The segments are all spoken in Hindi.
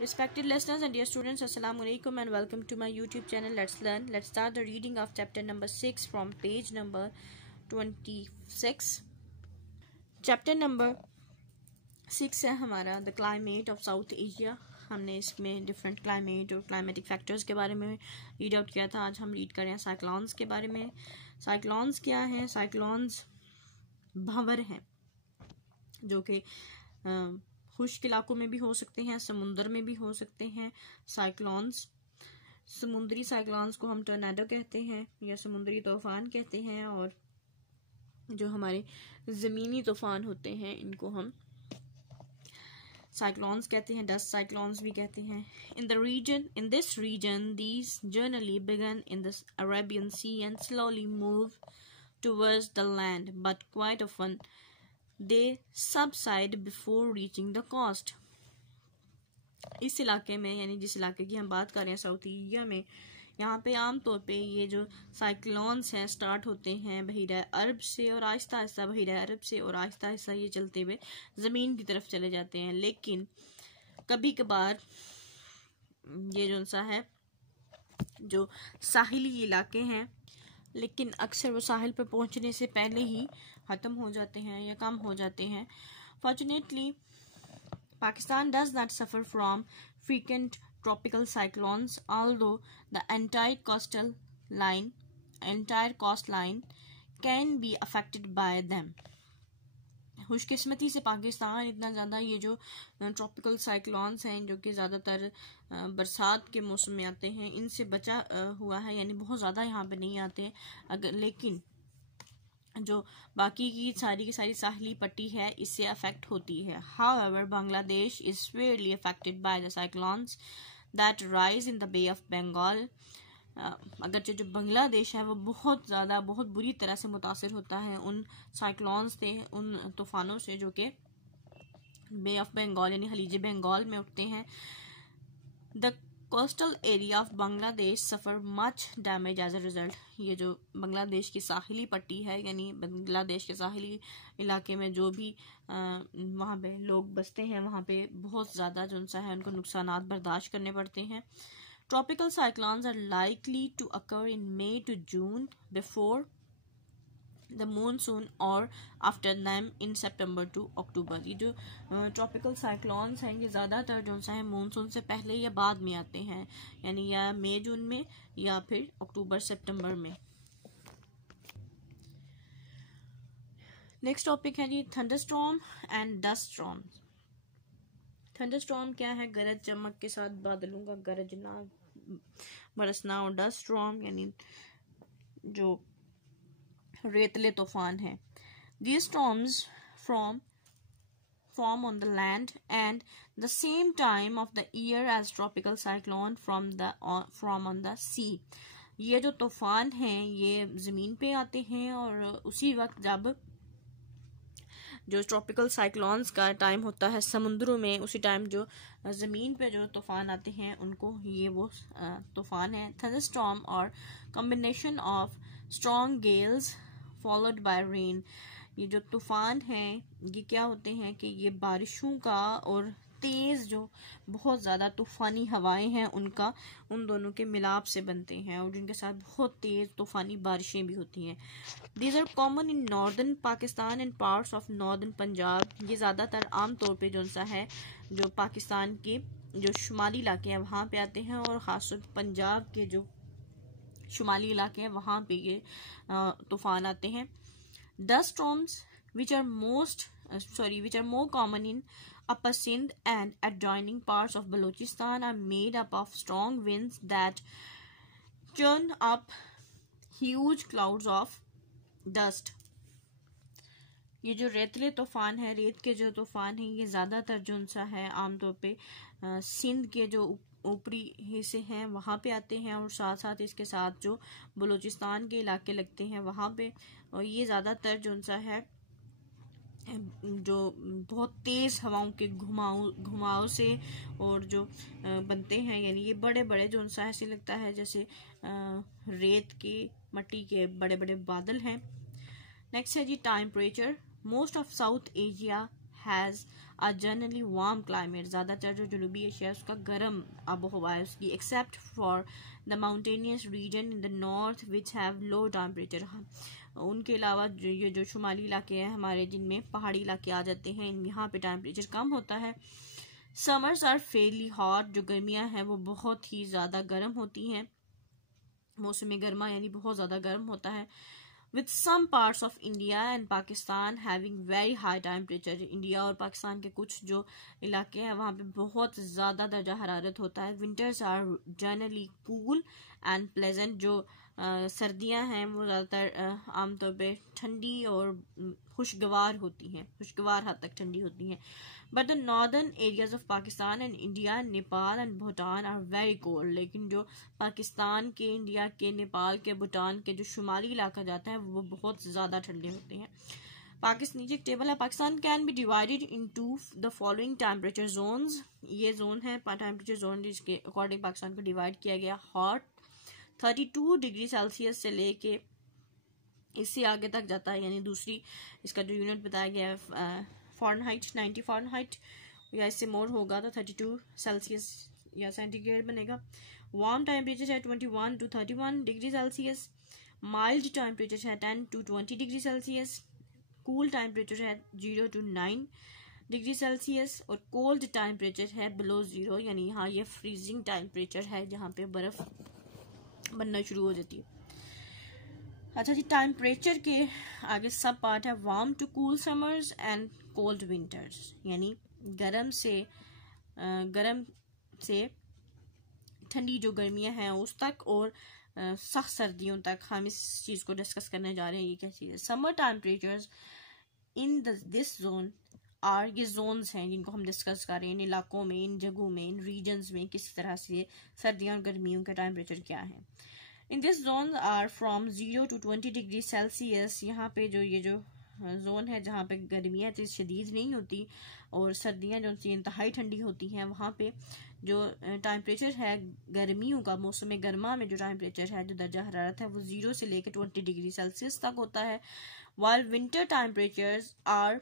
Respected listeners and dear students, Assalamu alaikum and welcome to my YouTube channel. Let's learn. Let's start the reading of chapter number 6 from page number 26. Chapter number 6 है हमारा The Climate of South Asia. हमने इसमें डिफरेंट क्लाइमेट और क्लाइमेटिक फैक्टर्स के बारे में रीड आउट किया था. आज हम रीड कर रहे हैं साइक्लोन्स के बारे में. साइक्लोन्स क्या है? साइक्लोन्स भंवर हैं जो कि खुश्क इलाकों में भी हो सकते हैं, समुंदर में भी हो सकते हैं. साइक्लोन्स, समुद्री साइक्लोन्स को हम टॉर्नेडो कहते हैं या समुद्री तूफान कहते हैं, और जो हमारे ज़मीनी तूफान होते हैं इनको हम साइक्लोन्स कहते हैं. डस्ट साइक्लोन्स भी कहते हैं. In this region these generally began in the Arabian sea and slowly move towards the land but quite often they subside before reaching the coast. इस इलाके में, यानी जिस इलाके की हम बात कर रहे हैं साउथ एशिया में, यहाँ पे आमतौर पे ये जो साइक्लोन्स हैं स्टार्ट होते हैं बहीरा अरब से और आहिस्ता आहिस्ता बहीरा अरब से और आहिस्ता आहिस्ता ये चलते हुए ज़मीन की तरफ चले जाते हैं. लेकिन कभी कभार ये जो सा है जो साहिली इलाके हैं, लेकिन अक्सर वो साहिल पर पहुंचने से पहले ही ख़त्म हो जाते हैं या कम हो जाते हैं. Fortunately Pakistan does not suffer from frequent tropical cyclones, although the entire coastline can be affected by them. खुशकिस्मती से पाकिस्तान इतना ज़्यादा ये जो ट्रॉपिकल साइक्लोन्स हैं जो कि ज़्यादातर बरसात के मौसम में आते हैं, इनसे बचा हुआ है, यानी बहुत ज़्यादा यहाँ पे नहीं आते. लेकिन जो बाकी की सारी साहिली पट्टी है इससे अफेक्ट होती है. However, Bangladesh is severely affected by the cyclones that rise in the Bay of Bengal. अगरचे जो बांग्लादेश है वो बहुत बुरी तरह से मुतासिर होता है उन साइक्लोन्स से, उन तूफ़ानों से जो कि बे ऑफ बंगाल यानी खलीज बंगाल में उठते हैं. The coastal area of Bangladesh suffer much damage as a result. ये जो बांग्लादेश की साहिली पट्टी है, यानी बांग्लादेश के साहिली इलाके में जो भी वहाँ पे लोग बसते हैं, वहाँ पे बहुत ज़्यादा जो सा है उनको नुकसानात बर्दाश्त करने पड़ते हैं. Tropical cyclones are likely to occur in May to June before the monsoon और after them in September to October. ये जो ट्रॉपिकल साइक्लोन्स हैं ये ज़्यादातर जो सा है मानसून से पहले या बाद में आते हैं, यानी या मई जून में या फिर अक्टूबर सितंबर में. नेक्स्ट टॉपिक है जी thunderstorm and dust storm. Thunderstorm क्या है? गरज चमक के साथ बादलों का गरजना बरसना. और डस्ट स्टॉर्म यानी जो रेतले तूफान है. These storms form on the land and the same time of the year as tropical cyclone from on the sea. ये जो तूफान हैं ये ज़मीन पे आते हैं और उसी वक्त जब जो ट्रॉपिकल साइक्लोन्स का टाइम होता है समुद्रों में, उसी टाइम जो ज़मीन पे जो तूफ़ान आते हैं उनको ये वो तूफ़ान है. थंडरस्टॉर्म और combination of strong Gales followed by rain. ये जो तूफ़ान हैं ये क्या होते हैं कि ये बारिशों का और तेज़ जो बहुत ज़्यादा तूफ़ानी हवाएं हैं उनका, उन दोनों के मिलाप से बनते हैं और जिनके साथ बहुत तेज़ तूफ़ानी बारिशें भी होती हैं. These are common in northern Pakistan and parts of northern Punjab. ये ज़्यादातर आम तौर पे जो सा है जो पाकिस्तान के जो शुमाली इलाके हैं वहाँ पे आते हैं, और ख़ासतौर पंजाब के जो शुमाली इलाके हैं वहाँ पे ये तूफ़ान आते हैं. Dust storms which are more common in Upper Sindh and adjoining parts of Balochistan are made up of strong winds that churn up huge clouds of dust. ये जो रेतले तूफान है, रेत के जो तूफान है, ये ज़्यादातर जो सा है आमतौर पे सिंध के जो ऊपरी हिस्से हैं वहाँ पे आते हैं, और साथ साथ इसके साथ जो बलूचिस्तान के इलाके लगते हैं वहाँ पे. और ये ज़्यादातर जो सा है जो बहुत तेज़ हवाओं के घुमाव से और जो बनते हैं, यानी ये बड़े बड़े जो सा ऐसे लगता है जैसे रेत के मट्टी के बड़े बड़े बादल हैं. नेक्स्ट है जी temperature. Most of South Asia has a generally warm climate, ज़्यादातर जो जनूबी एशिया है उसका गर्म आबोहवा है उसकी, except for the mountainous region in the north which have low temperature. उनके अलावा ये जो शुमाली इलाके हैं हमारे जिनमें पहाड़ी इलाके आ जाते हैं, यहाँ पे टेम्परेचर कम होता है। समर्स आर फेयरली हॉट, जो गर्मियाँ हैं वो बहुत ही ज़्यादा गर्म होती हैं, मौसम गर्मा यानी बहुत ज़्यादा गर्म होता है। With some parts of India and Pakistan having very high temperature, India और पाकिस्तान के कुछ जो इलाके हैं वहाँ पे बहुत ज़्यादा दर्जा हरारत होता है। Winters are generally cool and pleasant, जो सर्दियाँ हैं वो ज़्यादातर आमतौर पे ठंडी और खुशगवार होती हैं, खुशगवार हद तक ठंडी होती हैं। But the northern areas of Pakistan and India, Nepal and Bhutan are very cold, लेकिन जो पाकिस्तान के, इंडिया के, नेपाल के, भूटान के जो शुमाली इलाका जाता है वो बहुत ज़्यादा ठंडे होते हैं। पाकिस्तान, नीचे एक टेबल है, Pakistan can be divided into the following temperature zones, ये जोन है टेम्परेचर जोन जिसके अकॉर्डिंग पाकिस्तान को डिवाइड किया गया। हॉट 32 डिग्री सेल्सियस से लेके इससे आगे तक जाता है, यानी दूसरी इसका जो यूनिट बताया गया है फ़ारेनहाइट 90 फ़ारेनहाइट, या इससे मोर होगा तो 32 सेल्सियस या सेंटीग्रेड बनेगा। वार्म टेम्परेचर है 21 to 31 degree Celsius, mild temperature है 10 to 20 degree Celsius, cool temperature है 0 to 9 डिग्री सेल्सियस, और कोल्ड टेम्परेचर है बिलो 0, यानी यहाँ ये फ्रीजिंग टेम्परेचर है जहाँ पे बर्फ़ बनना शुरू हो जाती है। अच्छा जी, टेम्परेचर के आगे सब पार्ट है, warm to cool summers and cold winters, यानी गर्म से ठंडी जो गर्मियां हैं उस तक और सख्त सर्दियों तक हम इस चीज़ को डिस्कस करने जा रहे हैं। ये क्या चीज़ है? Summer temperatures in this zone are, ये जोन्स हैं जिनको हम डिस्कस कर रहे हैं, इन इलाकों में, इन जगहों में, इन रीजन्स में किस तरह से सर्दियों और गर्मियों का टेम्परेचर क्या है। In this zone are from 0 to 20 degree Celsius, यहाँ पे जो ये जो जोन है जहाँ पे गर्मियाँ इतनी शदीद नहीं होती और सर्दियाँ जो सी इंतहाई ठंडी होती हैं, वहाँ पे जो टेम्परेचर है गर्मियों का, मौसम गर्मा में जो टेम्परेचर है, जो दर्जा हरारत है वो 0 से लेकर 20 डिग्री सेल्सियस तक होता है। While winter temperatures are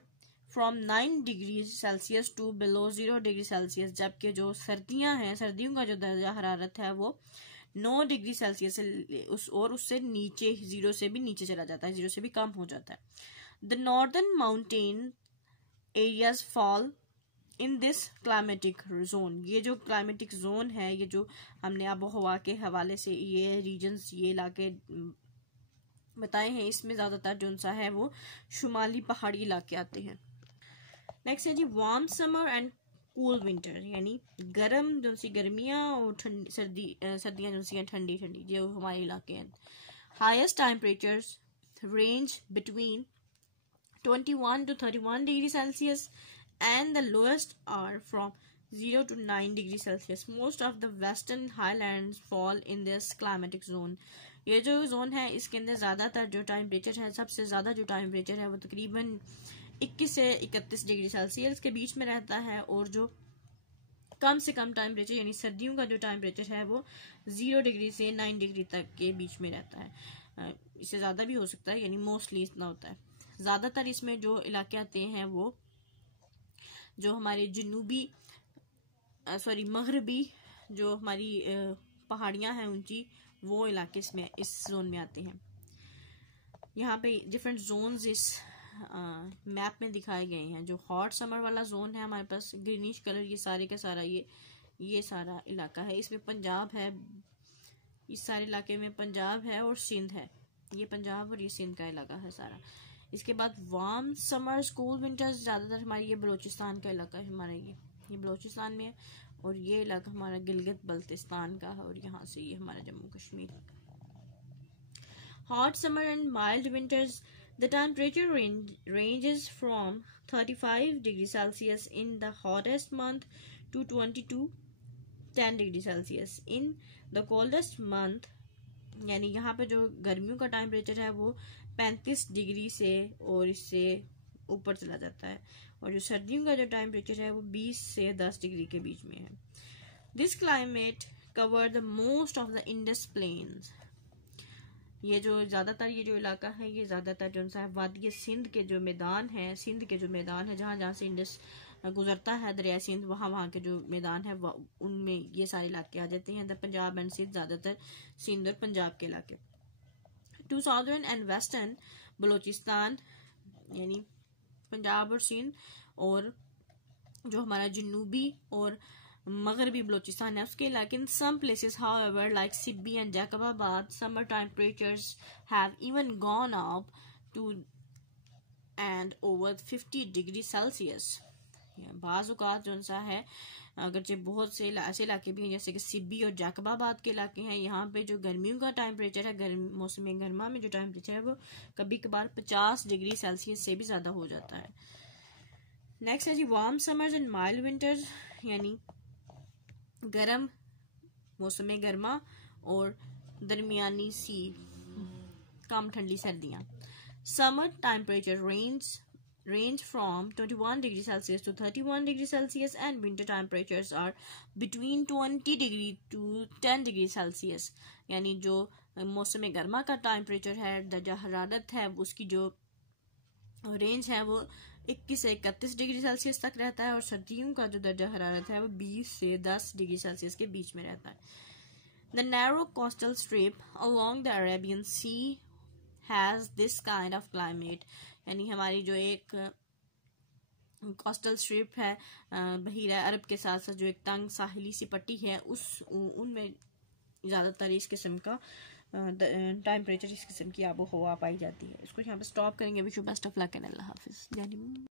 from 9 degree Celsius to below 0 degree Celsius, जबकि जो सर्दियाँ हैं, सर्दियों का जो दर्जा हरारत है वो 9 डिग्री सेल्सियस से उससे नीचे, 0 से भी नीचे चला जाता है, 0 से भी कम हो जाता है। The northern mountain areas fall in this climatic zone, ये जो क्लाइमेटिक जोन है, ये जो हमने आबोहवा के हवाले से ये रीजन्स, ये इलाके बताए हैं, इसमें ज़्यादातर जो सा है वो शुमाली पहाड़ी इलाके आते हैं। नेक्स्ट है जी warm summer and cool winter, यानी गर्म जो सी गर्मियाँ और ठंडी सर्दियाँ जो सी हैं ठंडी ठंडी, जो हमारे इलाके हैं। Highest temperatures range between 21 to 31 degree Celsius and the lowest are from 0 to 9 degree Celsius. Most of the western highlands fall in this climatic zone. ये जो जोन है इसके अंदर ज़्यादातर जो टेम्परेचर है, सबसे ज़्यादा जो टेम्परेचर है वो तकरीबन 21 से 31 डिग्री सेल्सियस के बीच में रहता है, और जो कम से कम टेम्परेचर यानी सर्दियों का जो टेम्परेचर है वो 0 डिग्री से 9 डिग्री तक के बीच में रहता है। इससे ज़्यादा भी हो सकता है, यानी मोस्टली इतना होता है। ज़्यादातर इसमें जो इलाके आते हैं वो जो हमारे मगरबी जो हमारी पहाड़ियाँ हैं ऊंची, वो इलाके इसमें इस जोन में आते हैं। यहाँ पे डिफरेंट जोन्स इस मैप में दिखाए गए हैं। जो हॉट समर वाला जोन है हमारे पास ग्रीनिश कलर, ये सारे का सारा ये सारा इलाका है, इसमें पंजाब है, इस सारे इलाके में पंजाब है और सिंध है, ये पंजाब और ये सिंध का इलाका है सारा। इसके बाद वार्म समर्स कूल विंटर्स ज़्यादातर हमारी ये बलूचिस्तान का इलाका है, हमारा ये बलूचिस्तान में है, और ये इलाका हमारा गिलगित बल्तिस्तान का है, और यहाँ से ये हमारा Jammu Kashmir. Hot summer and mild winters, the temperature ranges from 35 degree Celsius in the hottest month to 10 degree Celsius in the coldest month, यानी यहाँ पे जो गर्मियों का टेम्परेचर है वो 35 डिग्री से और इससे ऊपर चला जाता है, और जो सर्दियों का जो टेम्परेचर है वो 20 से 10 डिग्री के बीच में है। This climate cover the most of the Indus plains, ये जो ज़्यादातर ये जो इलाका है ये ज़्यादातर जो है वादी सिंध के जो मैदान है, सिंध के जो मैदान है जहाँ जहाँ से इंडस गुजरता है दरिया सिंध, वहाँ के जो मैदान है उनमें ये सारे इलाके आ जाते हैं। द पंजाब एंड सिंध, ज़्यादातर सिंध और पंजाब के इलाके। To southern and western Balochistan, यानी पंजाब और सिंध, और जो हमारा जनूबी और मगरबी बलोचिस्तान है उसके इलाके। In some places however like Sibi and Jacobabad summer temperatures have even gone up to and over 50 degree Celsius. बाज़ औक़ात जो सा है, अगरचे बहुत से ऐसे इलाके भी हैं जैसे कि सिब्बी और जैकबाबाद के इलाके हैं, यहाँ पे जो गर्मियों का टेम्परेचर है, मौसम गर्मा में जो टेम्परेचर है वो कभी कभार 50 डिग्री सेल्सियस से भी ज़्यादा हो जाता है। नेक्स्ट है जी warm summers and mild winters, यानी गर्म मौसम गर्मा और दरमियानी सी कम ठंडी सर्दियाँ। Summer temperature range from 21 degrees Celsius to 31 degrees Celsius and winter temperatures are between 20 degree to 10 degrees Celsius। यानी जो मौसम गर्मा का टेम्परेचर है, दर्जा हरारत है, उसकी जो रेंज है वो 21 से 31 डिग्री सेल्सियस तक रहता है, और सर्दियों का जो दर्जा हरारत है वो 20 से 10 डिग्री सेल्सियस के बीच में रहता है। The narrow coastal strip along the Arabian Sea has this kind of climate, यानी हमारी जो एक कोस्टल स्ट्रिप है बहीरा अरब के साथ साथ जो एक तंग साहिली सी पट्टी है उनमें ज़्यादातर इस किस्म का टेम्परेचर, इस किस्म की आबो हवा पाई जाती है। इसको यहाँ पे स्टॉप करेंगे। Wish you best of luck and अल्लाह हाफिज़।